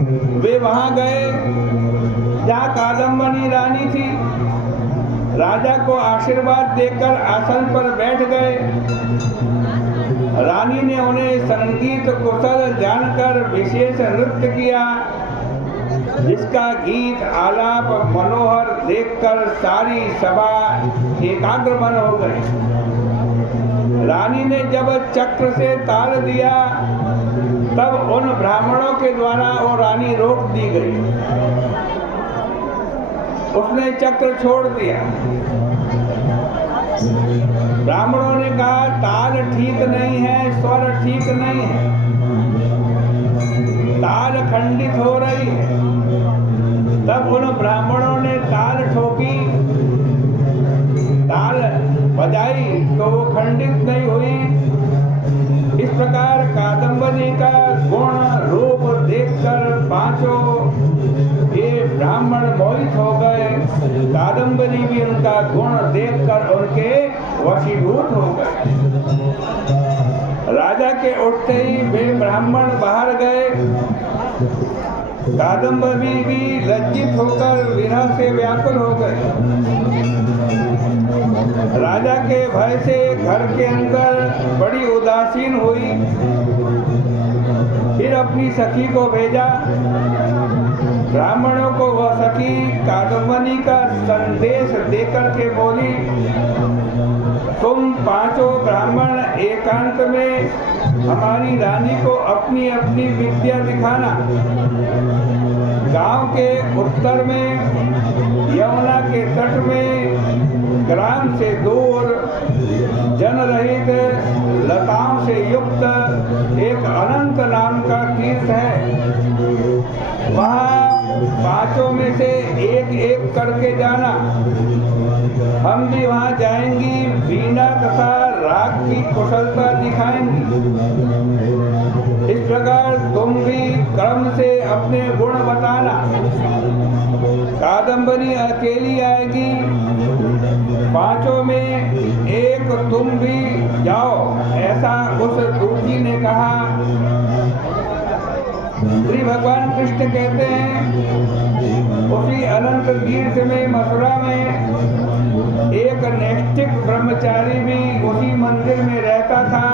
वे वहां गए जहाँ कादम्बनी रानी थी। राजा को आशीर्वाद देकर आसन पर बैठ गए। रानी ने उन्हें संगीत कुशल जानकर विशेष नृत्य किया, जिसका गीत आलाप मनोहर देखकर सारी सभा एकाग्र मन हो गई। रानी ने जब चक्र से ताल दिया तब उन ब्राह्मणों के द्वारा वो रानी रोक दी गई। उसने चक्र छोड़ दिया। ब्राह्मणों ने कहा ताल ठीक नहीं है, स्वर ठीक नहीं है, ताल खंडित हो रही है। तब उन ब्राह्मणों ने ताल ठोकी, ताल बजाई तो वो खंडित नहीं हुई। इस प्रकार कादम्बनी का गुण रूप देखकर पांचों ये ब्राह्मण मोहित हो गए। कादम्बनी भी उनका गुण देखकर उनके वशीभूत हो गए। राजा के उठते ही वे ब्राह्मण बाहर गए। कादम्बनी भी लज्जित होकर विरह से व्याकुल हो गए। राजा के भय से घर के अंदर बड़ी उदासीन हुई। फिर अपनी सखी को भेजा। ब्राह्मणों को वह सखी कादम्बनी का संदेश देकर के बोली, तुम पांचों ब्राह्मण एकांत में हमारी रानी को अपनी अपनी विद्या दिखाना। गांव के उत्तर में यमुना के तट में ग्राम से दूर जन रहित लताओं से युक्त एक अनंत नाम का तीर्थ है। वहाँ पांचों में से एक एक करके जाना। हम भी वहाँ जाएंगी, वीणा तथा राग की कुशलता दिखाएंगी। इस प्रकार तुम भी क्रम से अपने गुण बताना। कादम्बनी अकेली आएगी, पांचों में एक तुम भी जाओ, ऐसा उस दूती ने कहा। श्री भगवान कृष्ण कहते हैं, उसी अनंत तीर्थ में मथुरा में एक नैष्ठिक ब्रह्मचारी भी उसी मंदिर में रहता था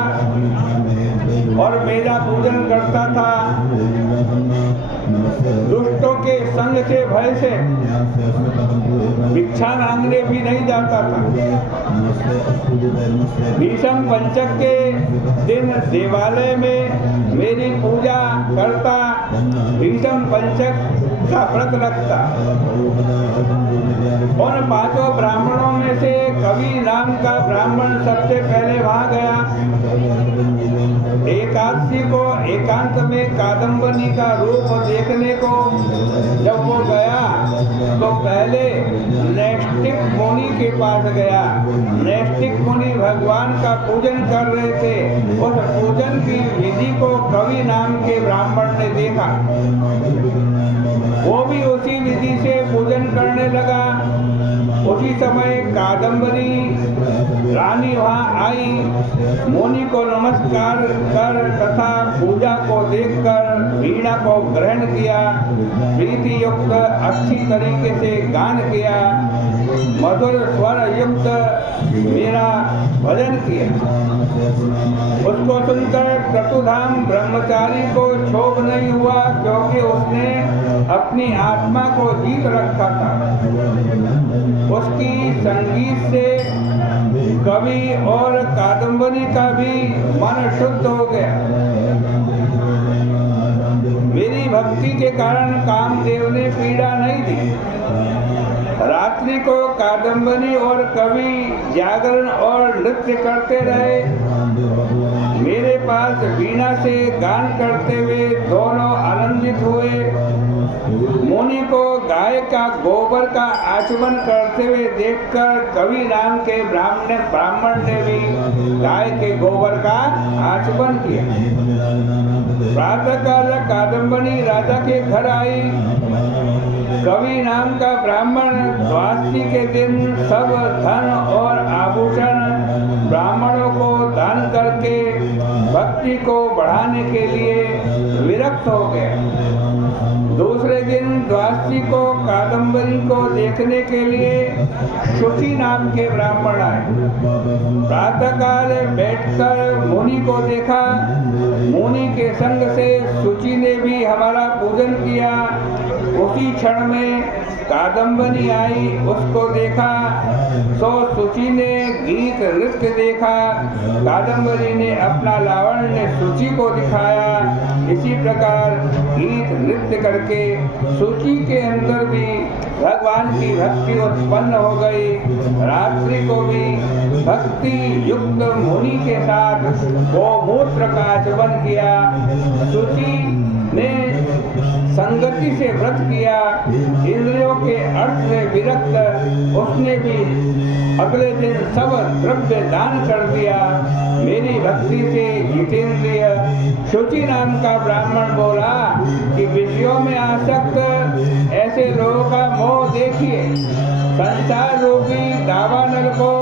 और मेरा पूजन करता था। दुष्टों के संग के भय से भिक्षा मांगने भी नहीं जाता था। भीषम पंचक के दिन देवालय में मेरी पूजा करता, भीषम पंचक का व्रत रखता। उन पांचों ब्राह्मणों में से कवि नाम का ब्राह्मण सबसे पहले वहां गया। एकादशी को एकांत में कादम्बनी का रूप देखने को जब वो गया तो पहले नैष्ठिक मुनि के पास गया। नैष्ठिक मुनि भगवान का पूजन कर रहे थे। उस पूजन की विधि को कवि नाम के ब्राह्मण ने देखा। वो भी उसी विधि से पूजन करने लगा। उसी समय कादम्बनी रानी वहाँ आई। मुनि को नमस्कार कर तथा पूजा को देखकर वीणा को ग्रहण किया। प्रीति युक्त अच्छी तरीके से गान किया, मधुर स्वर युक्त मेरा भजन किया। उसको सुनकर क्रतुधाम ब्रह्मचारी को क्षोभ नहीं हुआ, क्योंकि उसने अपनी आत्मा को जीत रखा था। उसकी संगीत से कवि और कादम्बनी का भी मन शुद्ध हो गया। मेरी भक्ति के कारण कामदेव ने पीड़ा नहीं दी। रात्रि को कादम्बनी और कवि जागरण और नृत्य करते रहे। मेरे पास वीणा से गान करते हुए दोनों आनंदित हुए। मुनि को गाय का गोबर का आचमन करते हुए देखकर कवि नाम के ब्राह्मण ने भी गाय के गोबर का आचमन किया। प्रातःकाल कादम्बनी राजा के घर आई। कवि नाम का ब्राह्मण द्वादशी के दिन सब धन और आभूषण ब्राह्मणों को दान करके भक्ति को बढ़ाने के लिए विरक्त हो गए। त्रियोदशी को कादम्बरी को देखने के लिए शुचि नाम के ब्राह्मण आए। प्रातःकाल बैठकर मुनि को देखा। मुनि के संग से शुचि ने भी हमारा पूजन किया। उसी क्षण में कादम्बरी आई, उसको देखा। सो शुचि ने गीत नृत्य देखा। कादम्बरी ने अपना लावण्य शुचि को दिखाया। इसी प्रकार गीत नृत्य करके शुचि के अंदर भी भगवान की भक्ति उत्पन्न हो गई। रात्रि को भी भक्ति युक्त मुनि के साथ गोमूत्र का सेवन किया। शुचि ने संगति से व्रत किया। इंद्रियों के अर्थ से विरक्त उसने भी अगले दिन सब द्रव्य दान कर दिया। मेरी भक्ति से जितेंद्रिय शुचि नाम का ब्राह्मण बोला कि विषयों में आसक्त ऐसे लोगों का मोह देखिए। संसार रूपी दावानल को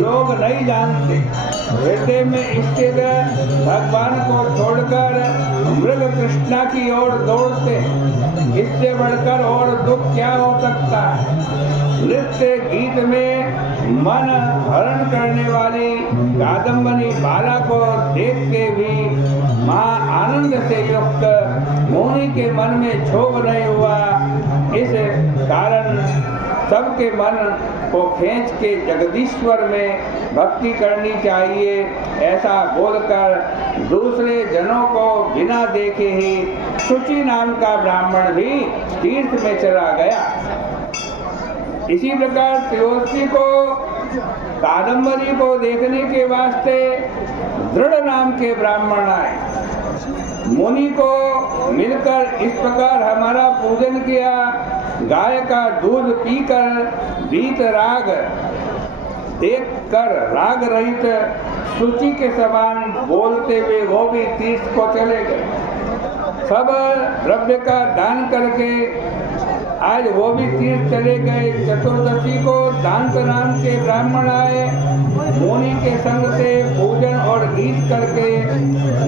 लोग नहीं जानते। हृदय में स्थित भगवान को छोड़कर मृग तृष्णा की ओर दौड़ते। इससे बढ़कर और दुख क्या हो सकता है। नृत्य गीत में मन हरण करने वाली कादम्बरी बाला को देख के भी मां आनंद से युक्त मुनि के मन में क्षोभ नहीं हुआ। इस कारण सबके मन को खींच के जगदीश्वर में भक्ति करनी चाहिए, ऐसा बोलकर दूसरे जनों को बिना देखे ही शुचि नाम का ब्राह्मण भी तीर्थ में चला गया। इसी प्रकार त्रियोदशी को कादम्बरी को देखने के वास्ते दृढ़ नाम के ब्राह्मण आए। मुनि को मिलकर इस प्रकार हमारा पूजन किया। गाय का दूध पीकर वीत राग देखकर राग रहित शुचि के समान बोलते हुए वो भी तीर्थ को चले गए। सब द्रव्य का दान करके आज वो भी तीर्थ चले गए। चतुर्दशी को दांत नाम के ब्राह्मण आए। मुनि के संग से पूजन और गीत करके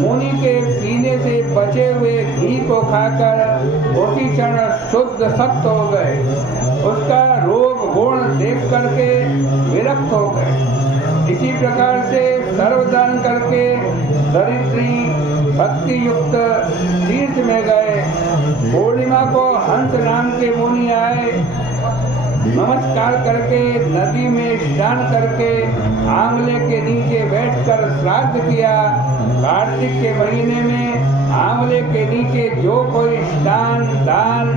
मुनि के पीने से बचे हुए घी को खाकर उसी क्षण शुद्ध सत्य हो गए। उसका रूप गुण देख करके विरक्त हो गए। इसी प्रकार से सर्वदान करके दरिद्री भक्ति युक्त तीर्थ में गए। पूर्णिमा को हंस नाम के मुनि आए। नमस्कार करके नदी में स्नान करके आंवले के नीचे बैठकर श्राद्ध किया। कार्तिक के महीने में आंवले के नीचे जो कोई स्नान दान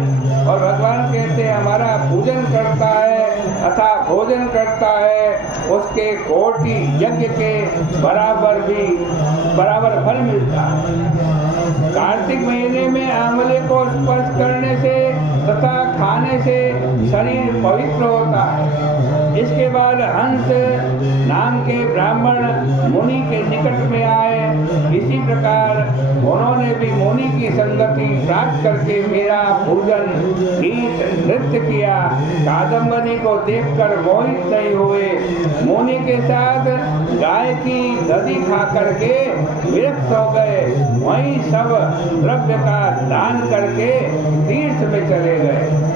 और भगवान कहते हमारा पूजन करता है अथा भोजन करता है, उसके कोटि यज्ञ के बराबर फल मिलता है। कार्तिक महीने में आंवले को स्पर्श करने से तथा खाने से शरीर पवित्र होता है। इसके बाद हंस नाम के ब्राह्मण मुनि के निकट में आए। इसी प्रकार उन्होंने भी मुनि की संगति प्राप्त करके मेरा पूजन गीत नृत्य किया। कादम्बरी को देखकर मोहित नहीं हुए। मुनि के साथ गाय की दधी खा करके विरक्त हो गए। वहीं सब द्रव्य का दान करके तीर्थ में चले गए।